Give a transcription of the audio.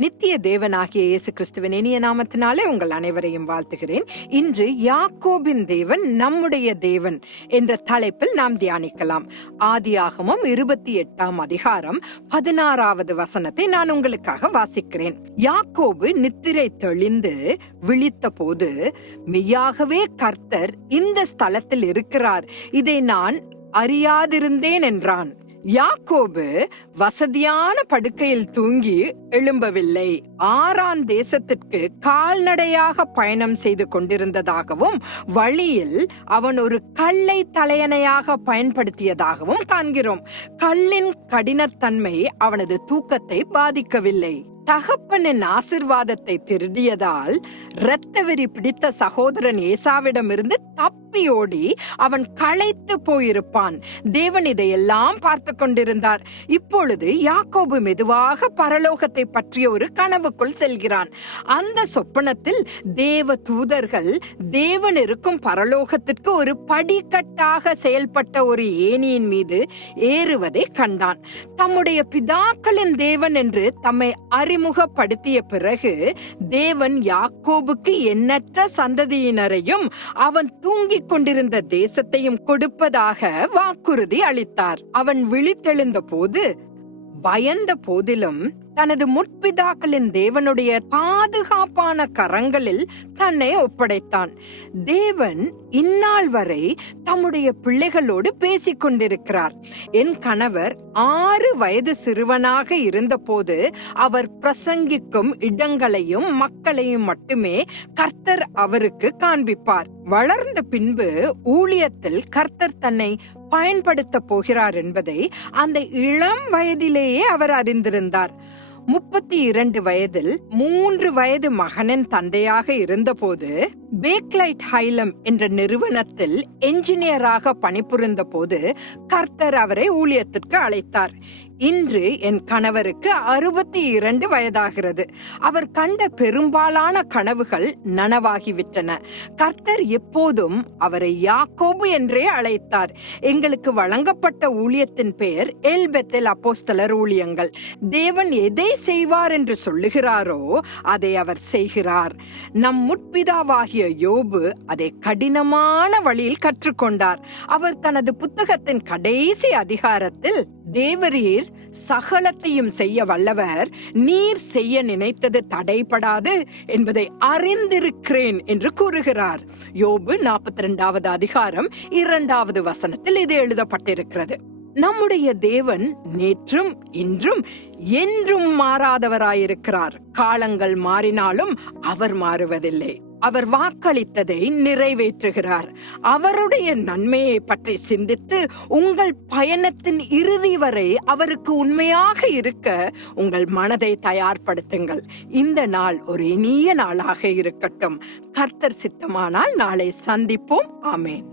நித்திய தேவனாகிய இயேசு கிறிஸ்துவின் இனிய நாமத்தினாலே உங்கள் அனைவரையும் வாழ்த்துகிறேன். இன்று யாக்கோபின் தேவன் நம்முடைய தேவன் என்ற தலைப்பில் நாம் தியானிக்கலாம். ஆதியாகமும் இருபத்தி எட்டாம் அதிகாரம் பதினாறாவது வசனத்தை நான் உங்களுக்காக வாசிக்கிறேன். யாக்கோபு நித்திரை தெளிந்து விழித்த போது மெய்யாகவே கர்த்தர் இந்த ஸ்தலத்தில் இருக்கிறார். இதை நான் அறியாதிருந்தேன் என்றான். யாக்கோபு வசதியான படுக்கையில் தூங்கி எழும்பவில்லை. ஆறான் தேசத்திற்கு கால்நடையாக பயணம் செய்து கொண்டிருந்ததாகவும் வழியில் அவன் ஒரு கல்லை தலையணையாக பயன்படுத்தியதாகவும் காண்கிறோம். கல்லின் கடினத்தன்மை அவனது தூக்கத்தை பாதிக்கவில்லை. தகப்பனின் ஆசிர்வாதத்தை திருடியதால் இரத்த வெறி பிடித்த சகோதரன் ஏசாவிடமிருந்து தப்பி ஓடி அவன் களைத்து போயிருப்பான். தேவன் இதையெல்லாம் பார்த்து கொண்டிருந்தார். இப்பொழுது யாக்கோபு மெதுவாக பரலோகத்தை பற்றிய ஒரு கனவுக்குள் செல்கிறான். அந்த சொப்பனத்தில் தேவ தூதர்கள் தேவன் இருக்கும் பரலோகத்திற்கு ஒரு படிக்கட்டாக செயல்பட்ட ஒரு ஏணியின் மீது ஏறுவதை கண்டான். தம்முடைய பிதாக்களின் தேவன் என்று தம்மை அறிமுகப்படுத்திய பிறகு தேவன் யாக்கோபுக்கு எண்ணற்ற சந்ததியினரையும் அவன் தூங்கிக் கொண்டிருந்த தேசத்தையும் கொடுப்பதாக வாக்குறுதி அளித்தார். அவன் விழித்தெழுந்த போது பயந்த போதிலும் தனது முற்பிதாக்களின் தேவனுடைய பாதுகாப்பான கரங்களில் தன்னை ஒப்படைத்தான். தேவன் இந்நாள் வரை தம்முடைய பிள்ளைகளோடு பேசிக் கொண்டிருக்கிறார் என் கணவர் ஆறு வயது சிறுவனாக இருந்தபோது அவர் பிரசங்கிக்கும் இடங்களையும் மக்களையும் மட்டுமே கர்த்தர் அவருக்கு காண்பிப்பார். வளர்ந்த பின்பு ஊழியத்தில் கர்த்தர் தன்னை பயன்படுத்த போகிறார் என்பதை அந்த இளம் வயதிலேயே அவர் அறிந்திருந்தார். முப்பத்தி இரண்டு வயதில் மூன்று வயது மகனின் தந்தையாக இருந்தபோது பேக்லைட் ஹைலம் என்ற நிறுவனத்தில் என்ஜினியராக பணிபுரிந்த போது கர்த்தர் அவரை ஊழியத்திற்கு அழைத்தார். இன்று என் கணவருக்கு அறுபத்தி இரண்டு வயதாகிறது. அவர் கண்ட பெரும்பாலான கனவுகள் நனவாகிவிட்டன. கர்த்தர் எப்போதும் அவரை யாக்கோபு என்றே அழைத்தார். எங்களுக்கு வழங்கப்பட்ட ஊழியத்தின் பெயர் எல்பெத்தில் அப்போஸ்தலர் ஊழியங்கள். தேவன் எதை செய்வார் என்று சொல்லுகிறாரோ அதை அவர் செய்கிறார். நம் முற்பிதாவாகிய ஆகிய யோபு அதை கடினமான வழியில் கற்றுக்கொண்டார். அவர் தனது புத்தகத்தின் கடைசி அதிகாரத்தில் தேவரீர் சகலத்தையும் செய்ய வல்லவர் நீர் செய்ய நினைத்தது தடைபடாது என்பதை அறிந்திருக்கிறேன் என்று கூறுகிறார். யோபு நாற்பத்தி ரெண்டாவது அதிகாரம் இரண்டாவது வசனத்தில் இது எழுதப்பட்டிருக்கிறது. நம்முடைய தேவன் நேற்றும் இன்றும் என்றும் மாறாதவராயிருக்கிறார். காலங்கள் மாறினாலும் அவர் மாறுவதில்லை. அவர் வாக்களித்ததை நிறைவேற்றுகிறார். அவருடைய நன்மையை பற்றி சிந்தித்து உங்கள் பயணத்தின் இறுதி வரை அவருக்கு உண்மையாக இருக்க உங்கள் மனதை தயார்படுத்துங்கள். இந்த நாள் ஒரு இனிய நாளாக இருக்கட்டும். கர்த்தர் சித்தமானால் நாளை சந்திப்போம். ஆமேன்.